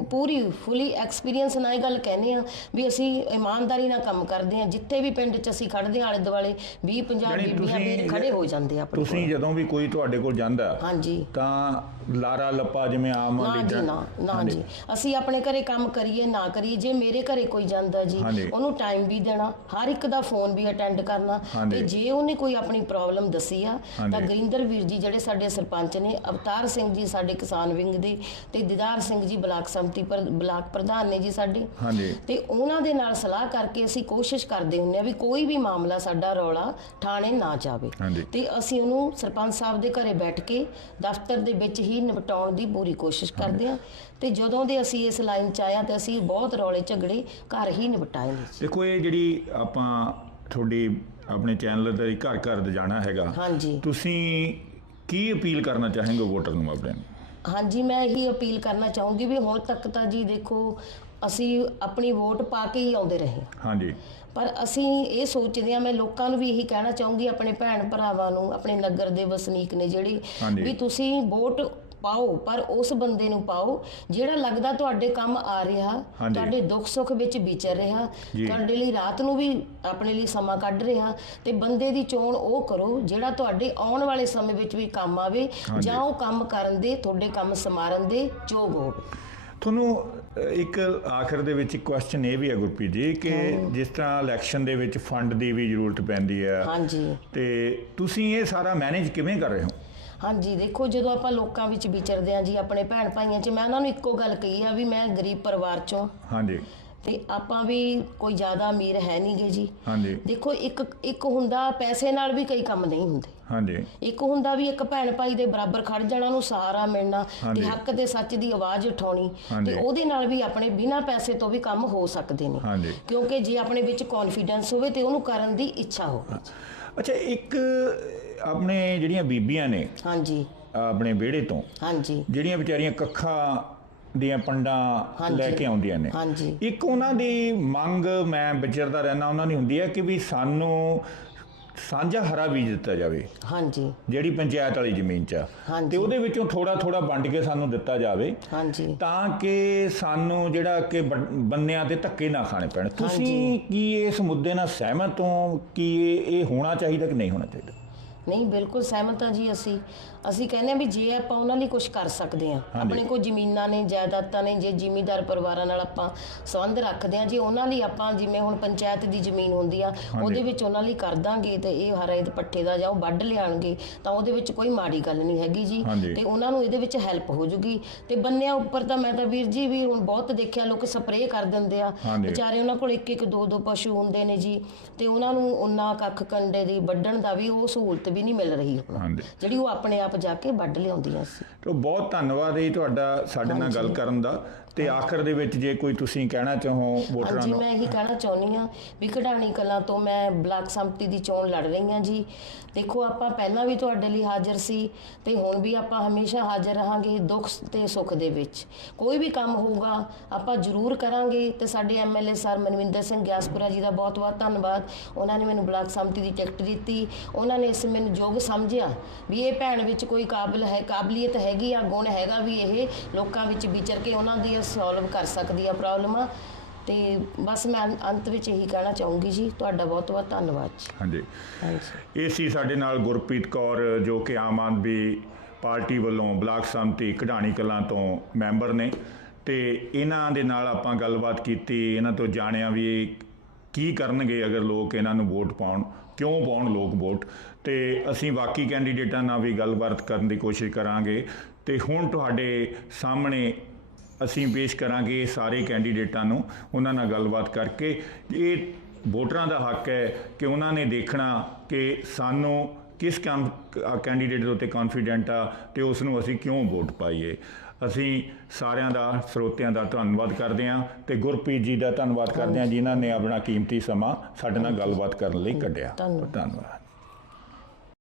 ਪੂਰੀ ਫੁੱਲੀ ਐਕਸਪੀਰੀਅੰਸ ਨਾਲ ਇਹ ਗੱਲ ਕਹਿੰਦੇ ਆ ਵੀ ਅਸੀਂ ਇਮਾਨਦਾਰੀ ਨਾਲ ਕੰਮ ਕਰਦੇ ਆ ਜਿੱਥੇ ਵੀ ਪਿੰਡ 'ਚ ਅਸੀਂ ਖੜਦੇ ਆ ਆਲੇ ਦੁਆਲੇ 20 50 ਯਾਨੀ ਬੀਬੀਆਂ ਵੀਰ ਖੜੇ ਹੋ ਜਾਂਦੇ ਆ ਆਪਣੇ ਤੁਸੀਂ ਜਦੋਂ ਵੀ ਕੋਈ ਤੁਹਾਡੇ ਕੋਲ ਜਾਂਦਾ ਹਾਂਜੀ। ਤਾਂ ਲਾਰਾ ਲੱਪਾ ਜਿਵੇਂ ਆਮ ਲੀਡਰ- ਨਾ ਹਾਂਜੀ। ਜੀ ਅਸੀਂ ਆਪਣੇ ਘਰੇ ਕੰਮ ਕਰੀਏ ਨਾ ਕਰੀਏ ਜੇ ਮੇਰੇ ਘਰੇ ਕੋਈ ਜਾਂਦਾ ਜੀ ਹਾਂਜੀ। ਉਹਨੂੰ ਟਾਈਮ ਵੀ ਦੇਣਾ ਹਰ ਇੱਕ ਦਾ ਫੋਨ ਵੀ ਅਟੈਂਡ ਕਰਨਾ ਹਾਂਜੀ। ਤੇ ਜੇ ਉਹਨੇ ਕੋਈ ਆਪਣੀ ਪ੍ਰੋਬਲਮ ਦੱਸੀ ਆ ਤਾਂ ਹਾਂਜੀ। ਗੁਰਿੰਦਰ ਵੀਰ ਜੀ ਜਿਹੜੇ ਸਾਡੇ ਸਰਪੰਚ ਨੇ ਅਵਤਾਰ ਸਿੰਘ ਜੀ ਸਾਡੇ ਕਿਸਾਨ ਵਿੰਗ ਦੇ ਤੇ ਦਿਦਾਰ ਸਿੰਘ ਜੀ ਬਲਾਕ ਸੰਮਤੀ ਪਰ ਬਲਾਕ ਪ੍ਰਧਾਨ ਨੇ ਜੀ ਸਾਡੇ ਹਾਂਜੀ ਤੇ ਉਹਨਾਂ ਦੇ ਨਾਲ ਸਲਾਹ ਕਰਕੇ ਅਸੀਂ ਕੋਸ਼ਿਸ਼ ਕਰਦੇ ਹੁੰਨੇ ਆ ਵੀ ਕੋਈ ਵੀ ਮਾਮਲਾ ਸਾਡਾ ਰੌਲਾ ਥਾਣੇ ਨਾ ਜਾਵੇ ਹਾਂਜੀ। ਤੇ ਅਸੀਂ ਉਹਨੂੰ ਸਰਪੰਚ ਸਾਹਿਬ ਦੇ ਘਰੇ ਬੈਠ ਕੇ ਦਫ਼ਤਰ ਦੇ ਵਿੱਚ ਹੀ ਨਿਪਟਾਉਣ ਦੀ ਪੂਰੀ ਕੋਸ਼ਿਸ਼ ਕਰਦੇ ਆ ਤੇ ਜਦੋਂ ਦੇ ਅਸੀਂ ਇਸ ਲਾਈਨ 'ਚ ਆਇਆ ਤੇ ਅਸੀਂ ਬਹੁਤ ਰੌਲੇ ਝਗੜੇ ਘਰ ਹੀ ਨਿਪਟਾਏ ਨੇ ਜੀ। ਦੇਖੋ ਇਹ ਜਿਹੜੀ ਆਪਾਂ ਤੁਹਾਡੀ ਆਪਣੇ ਚੈਨਲ ਤੇ ਘਰ ਘਰ ਦੇ ਜਾਣਾ ਹੈਗਾ ਹਾਂਜੀ ਤੁਸੀਂ ਕੀ ਅਪੀਲ ਕਰਨਾ ਚਾਹਾਂਗੇ ਵੋਟਰ ਨੂੰ ਆਪਣੇ ਨੂੰ? ਹਾਂਜੀ ਮੈਂ ਇਹੀ ਅਪੀਲ ਕਰਨਾ ਚਾਹੂੰਗੀ ਵੀ ਹੁਣ ਤੱਕ ਤਾਂ ਜੀ ਦੇਖੋ ਅਸੀਂ ਆਪਣੀ ਵੋਟ ਪਾ ਕੇ ਹੀ ਆਉਂਦੇ ਰਹੇ ਹਾਂਜੀ ਪਰ ਅਸੀਂ ਇਹ ਸੋਚਦੇ ਆ ਮੈਂ ਲੋਕਾਂ ਨੂੰ ਵੀ ਇਹੀ ਕਹਿਣਾ ਚਾਹੂੰਗੀ ਆਪਣੇ ਭੈਣ ਭਰਾਵਾਂ ਨੂੰ ਆਪਣੇ ਨਗਰ ਦੇ ਵਸਨੀਕ ਨੇ ਜਿਹੜੇ ਹਾਂਜੀ। ਵੀ ਤੁਸੀਂ ਵੋਟ ਪਾਓ ਪਰ ਉਸ ਬੰਦੇ ਨੂੰ ਪਾਓ ਜਿਹੜਾ ਲੱਗਦਾ ਤੁਹਾਡੇ ਕੰਮ ਆ ਰਿਹਾ। ਤੁਹਾਡੇ ਦੁੱਖ ਸੁੱਖ ਵਿੱਚ ਵਿਚਰ ਰਿਹਾ। ਤੁਹਾਡੇ ਲਈ ਰਾਤ ਨੂੰ ਵੀ ਆਪਣੇ ਲਈ ਸਮਾਂ ਕੱਢ ਰਿਹਾ ਤੇ ਬੰਦੇ ਦੀ ਚੋਣ ਉਹ ਕਰੋ ਜਿਹੜਾ ਤੁਹਾਡੇ ਆਉਣ ਵਾਲੇ ਸਮੇਂ ਵਿੱਚ ਵੀ ਕੰਮ ਆਵੇ। ਜਾਂ ਉਹ ਕੰਮ ਕਰਨ ਦੇ ਤੁਹਾਡੇ ਕੰਮ ਸਮਾਰਨ ਦੇ ਯੋਗ ਹੋਵੇ ਤੁਹਾਨੂੰ ਇੱਕ ਆਖਰ ਦੇ ਵਿੱਚ ਇੱਕ ਕੁਐਸਚਨ ਇਹ ਵੀ ਹੈ ਗੁਰਪ੍ਰੀਤ ਜੀ ਕਿ ਜਿਸ ਤਰ੍ਹਾਂ ਇਲੈਕਸ਼ਨ ਦੇ ਵਿੱਚ ਫੰਡ ਦੀ ਵੀ ਜ਼ਰੂਰਤ ਪੈਂਦੀ ਹੈ ਹਾਂਜੀ ਤੇ ਤੁਸੀਂ ਇਹ ਸਾਰਾ ਮੈਨੇਜ ਕਿਵੇਂ ਕਰ ਰਹੇ ਹੋ ਹਾਂਜੀ ਦੇਖੋ ਜਦੋਂ ਆਪਾਂ ਲੋਕਾਂ ਵਿੱਚ ਵਿਚਰਦੇ ਆ ਜੀ ਆਪਣੇ ਭੈਣ ਭਾਈਆਂ 'ਚ ਮੈਂ ਉਹਨਾਂ ਨੂੰ ਇੱਕੋ ਗੱਲ ਕਹੀ ਆ ਵੀ ਮੈਂ ਗਰੀਬ ਪਰਿਵਾਰ 'ਚੋਂ। ਹਾਂਜੀ। ਤੇ ਆਪਾਂ ਵੀ ਕੋਈ ਜ਼ਿਆਦਾ ਅਮੀਰ ਹੈ ਨਹੀਂਗੇ ਜੀ। ਹਾਂਜੀ। ਦੇਖੋ ਇੱਕ ਇੱਕ ਹੁੰਦਾ ਪੈਸੇ ਨਾਲ ਵੀ ਕਈ ਕੰਮ ਨਹੀਂ ਹੁੰਦੇ। ਹਾਂਜੀ। ਇੱਕ ਹੁੰਦਾ ਵੀ ਇੱਕ ਭੈਣ ਭਾਈ ਦੇ ਬਰਾਬਰ ਖੜ ਜਾਣਾ ਨੂੰ ਸਹਾਰਾ ਮਿਲਣਾ। ਤੇ ਹੱਕ ਤੇ ਸੱਚ ਦੀ ਆਵਾਜ਼ ਉਠਾਉਣੀ। ਤੇ ਉਹਦੇ ਨਾਲ ਵੀ ਆਪਣੇ ਬਿਨਾਂ ਪੈਸੇ ਤੋਂ ਵੀ ਕੰਮ ਹੋ ਸਕਦੇ ਨੇ। ਹਾਂਜੀ। ਕਿਉਂਕਿ ਜੇ ਆਪਣੇ ਵਿੱਚ ਕੌਨਫੀਡੈਂਸ ਹੋਵੇ ਤੇ ਉਹਨੂੰ ਕਰਨ ਦੀ ਇੱਛਾ ਹੋਵੇ। ਅੱਛਾ ਇੱਕ ਆਪਣੇ ਜਿਹੜੀਆਂ ਬੀਬੀਆਂ ਨੇ ਹਾਂਜੀ। ਆਪਣੇ ਵਿਹੜੇ ਤੋਂ ਹਾਂਜੀ। ਜਿਹੜੀਆਂ ਵਿਚਾਰੀਆਂ ਕੱਖਾਂ ਦੀਆਂ ਪੰਡਾਂ। ਲੈ ਕੇ ਆਉਂਦੀਆਂ ਨੇ ਹਾਂਜੀ। ਇੱਕ ਉਹਨਾਂ ਦੀ ਮੰਗ ਮੈਂ ਵਿਚਰਦਾ ਰਹਿਣਾ ਉਹਨਾਂ ਦੀ ਹੁੰਦੀ ਹੈ ਕਿ ਵੀ ਸਾਨੂੰ ਸਾਂਝਾ ਹਰਾ ਬੀਜ ਦਿੱਤਾ ਜਾਵੇ। ਹਾਂਜੀ। ਜਿਹੜੀ ਪੰਚਾਇਤ ਵਾਲੀ ਜ਼ਮੀਨ 'ਚ ਆ। ਹਾਂਜੀ। ਤੇ ਉਹਦੇ ਵਿੱਚੋਂ ਥੋੜਾ ਥੋੜਾ ਵੰਡ ਕੇ ਸਾਨੂੰ ਦਿੱਤਾ ਜਾਵੇ। ਹਾਂਜੀ। ਤਾਂ ਕਿ ਸਾਨੂੰ ਜਿਹੜਾ ਕਿ ਬੰ- ਬੰਨਿਆਂ ਤੇ ਧੱਕੇ ਨਾ ਖਾਣੇ ਪੈਣ। ਤੁਸੀਂ ਕੀ ਇਸ ਮੁੱਦੇ ਨਾਲ ਸਹਿਮਤ ਹੋ? ਕਿ ਇਹ ਇਹ ਹੋਣਾ ਚਾਹੀਦਾ ਕਿ ਨਹੀਂ ਹੋਣਾ ਚਾਹੀਦਾ? ਨਹੀਂ ਬਿਲਕੁਲ ਸਹਿਮਤ ਹਾਂ ਜੀ ਅਸੀਂ ਅਸੀਂ ਕਹਿੰਦੇ ਹਾਂ ਵੀ ਜੇ ਆਪਾਂ ਉਹਨਾਂ ਲਈ ਕੁਝ ਕਰ ਸਕਦੇ ਹਾਂ ਹਾਂਜੀ। ਆਪਣੇ ਕੋਲ ਜ਼ਮੀਨਾਂ ਨੇ ਜਾਇਦਾਦਾਂ ਨੇ ਜੇ ਜ਼ਿਮੀਂਦਾਰ ਪਰਿਵਾਰਾਂ ਨਾਲ ਆਪਾਂ ਸੰਬੰਧ ਰੱਖਦੇ ਹਾਂ ਜੇ ਉਹਨਾਂ ਲਈ ਆਪਾਂ ਜਿਵੇਂ ਹੁਣ ਪੰਚਾਇਤ ਦੀ ਜ਼ਮੀਨ ਹੁੰਦੀ ਆ ਉਹਦੇ ਵਿੱਚ ਉਹਨਾਂ ਲਈ ਕਰ ਦਾਂਗੇ ਤੇ ਇਹ ਹਰਾ ਇਹਦੇ ਪੱਠੇ ਦਾ ਜਾਂ ਉਹ ਵੱਢ ਲਿਆਣਗੇ ਤਾਂ ਉਹਦੇ ਵਿੱਚ ਕੋਈ ਮਾੜੀ ਗੱਲ ਨਹੀਂ ਹੈਗੀ ਜੀ। ਤੇ ਉਹਨਾਂ ਨੂੰ ਇਹਦੇ ਵਿੱਚ ਹੈਲਪ ਹੋ ਜੂਗੀ ਤੇ ਬੰਨਿਆਂ ਉੱਪਰ ਤਾਂ ਮੈਂ ਤਾਂ ਵੀਰ ਜੀ ਵੀ ਹੁਣ ਬਹੁਤ ਦੇਖਿਆ ਲੋਕ ਸਪਰੇਅ ਕਰ ਦਿੰਦੇ ਆ। ਵਿਚਾਰੇ ਉਹਨਾਂ ਕੋਲ ਇੱਕ ਇੱਕ ਦੋ ਦੋ ਪਸ਼ੂ ਹੁੰਦੇ ਨੇ ਜੀ ਤੇ ਉਹਨਾਂ ਨੂੰ ਉਹਨਾਂ ਕੱਖ ਕੰਡੇ ਦੀ ਵੱਢਣ ਦਾ ਵੀ ਉਹ ਸਹੂਲਤ ਵੀ ਨਹੀਂ ਮਿਲ ਰਹੀ ਹਾਂਜੀ। ਜਿਹੜੀ ਉਹ ਆਪਣੇ ਆਪ ਜਾ ਕੇ ਵੱਢ ਲਿਆਉਂਦੀਆਂ ਸੀ। ਤੋ ਬਹੁਤ ਧੰਨਵਾਦ ਹੈ ਜੀ ਤੁਹਾਡਾ ਸਾਡੇ ਨਾਲ ਗੱਲ ਕਰਨ ਦਾ। ਤੇ ਆਖਰ ਦੇ ਵਿੱਚ ਜੇ ਕੋਈ ਤੁਸੀਂ ਕਹਿਣਾ ਚਾਹੋ ਵੋਟਰਾਂ ਹਾਂਜੀ ਨੂੰ। ਮੈਂ ਇਹੀ ਕਹਿਣਾ ਚਾਹੁੰਦੀ ਆ ਵੀ ਕਢਾਣੀ ਕਲਾਂ ਤੋਂ ਮੈਂ ਬਲਾਕ ਸੰਮਤੀ ਦੀ ਚੋਣ ਲੜ ਰਹੀ ਹਾਂ ਜੀ। ਦੇਖੋ ਆਪਾਂ ਪਹਿਲਾਂ ਵੀ ਤੁਹਾਡੇ ਲਈ ਹਾਜ਼ਰ ਸੀ ਤੇ ਹੁਣ ਵੀ ਆਪਾਂ ਹਮੇਸ਼ਾ ਹਾਜ਼ਰ ਰਹਾਂਗੇ ਦੁੱਖ ਤੇ ਸੁੱਖ ਦੇ ਵਿੱਚ। ਕੋਈ ਵੀ ਕੰਮ ਹੋਊਗਾ ਆਪਾਂ ਜ਼ਰੂਰ ਕਰਾਂਗੇ ਤੇ ਸਾਡੇ ਐਮਐਲਏ ਸਰ ਮਨਵਿੰਦਰ ਸਿੰਘ ਗਿਆਸਪੁਰਾ ਜੀ ਦਾ ਬਹੁਤ ਬਹੁਤ ਧੰਨਵਾਦ। ਉਹਨਾਂ ਨੇ ਮੈਨੂੰ ਬਲਾਕ ਸੰਮਤੀ ਦੀ ਟਿਕਟ ਦਿੱਤੀ। ਉਹਨਾਂ ਨੇ ਇਸ ਮੈਨੂੰ ਯੋਗ ਸਮਝਿਆ ਵੀ ਇਹ ਭੈਣ ਵਿੱਚ ਕੋਈ ਕਾਬਲ ਹੈ ਕਾਬਲੀਅਤ ਹੈਗੀ ਆ ਗੁਣ ਹੈਗਾ ਵੀ ਇਹ ਲੋਕਾਂ ਵਿੱਚ ਵਿਚਰ ਕੇ ਉਹਨਾਂ ਦੀ ਸੋਲਵ ਕਰ ਸਕਦੀ ਆ ਪ੍ਰੋਬਲਮਾਂ ਤੇ ਬਸ ਮੈਂ ਅੰਤ- ਵਿੱਚ ਇਹੀ ਕਹਿਣਾ ਚਾਹੂੰਗੀ ਜੀ ਤੁਹਾਡਾ ਬਹੁਤ ਬਹੁਤ ਧੰਨਵਾਦ ਜੀ। ਹਾਂਜੀ। ਇਹ ਸੀ ਸਾਡੇ ਨਾਲ ਗੁਰਪ੍ਰੀਤ ਕੌਰ ਜੋ ਕਿ ਆਮ ਆਦਮੀ ਪਾਰਟੀ ਵੱਲੋਂ ਬਲਾਕ ਸੰਮਤੀ ਕਢਾਣੀ ਕਲਾਂ ਤੋਂ ਮੈਂਬਰ ਨੇ। ਤੇ ਇਹਨਾਂ ਦੇ ਨਾਲ ਆਪਾਂ ਗੱਲਬਾਤ ਕੀਤੀ ਇਹਨਾਂ ਤੋਂ ਜਾਣਿਆ ਵੀ ਕੀ ਕਰਨਗੇ ਅਗਰ ਲੋਕ ਇਹਨਾਂ ਨੂੰ ਵੋਟ ਪਾਉਣ ਕਿਉਂ ਪਾਉਣ ਲੋਕ ਵੋਟ। ਤੇ ਅਸੀਂ ਬਾਕੀ ਕੈਂਡੀਡੇਟਾਂ ਨਾਲ ਵੀ ਗੱਲਬਾਤ ਕਰਨ ਦੀ ਕੋਸ਼ਿਸ਼ ਕਰਾਂਗੇ। ਤੇ ਹੁਣ ਤੁਹਾਡੇ ਸਾਹਮਣੇ ਅਸੀਂ ਪੇਸ਼ ਕਰਾਂਗੇ ਸਾਰੇ ਕੈਂਡੀਡੇਟਾਂ ਨੂੰ ਉਹਨਾਂ ਨਾਲ ਗੱਲਬਾਤ ਕਰਕੇ। ਇਹ ਵੋਟਰਾਂ ਦਾ ਹੱਕ ਹੈ ਕਿ ਉਹਨਾਂ ਨੇ ਦੇਖਣਾ ਕਿ ਸਾਨੂੰ ਕਿਸ ਕੈਂਡੀਡੇਟ ਦੇ ਉੱਤੇ ਕੌਨਫੀਡੈਂਟ ਆ ਤੇ ਉਸ ਨੂੰ ਅਸੀਂ ਕਿਉਂ ਵੋਟ ਪਾਈਏ। ਅਸੀਂ ਸਾਰਿਆਂ ਦਾ ਸਰੋਤਿਆਂ ਦਾ ਧੰਨਵਾਦ ਕਰਦੇ ਹਾਂ ਤੇ ਗੁਰਪ੍ਰੀਤ ਜੀ ਦਾ ਧੰਨਵਾਦ ਕਰਦੇ ਹਾਂ ਜਿਨ੍ਹਾਂ ਨੇ ਆਪਣਾ ਕੀਮਤੀ ਸਮਾਂ ਸਾਡੇ ਨਾਲ ਗੱਲਬਾਤ ਕਰਨ ਲਈ ਕੱਢਿਆ। ਧੰਨਵਾਦ।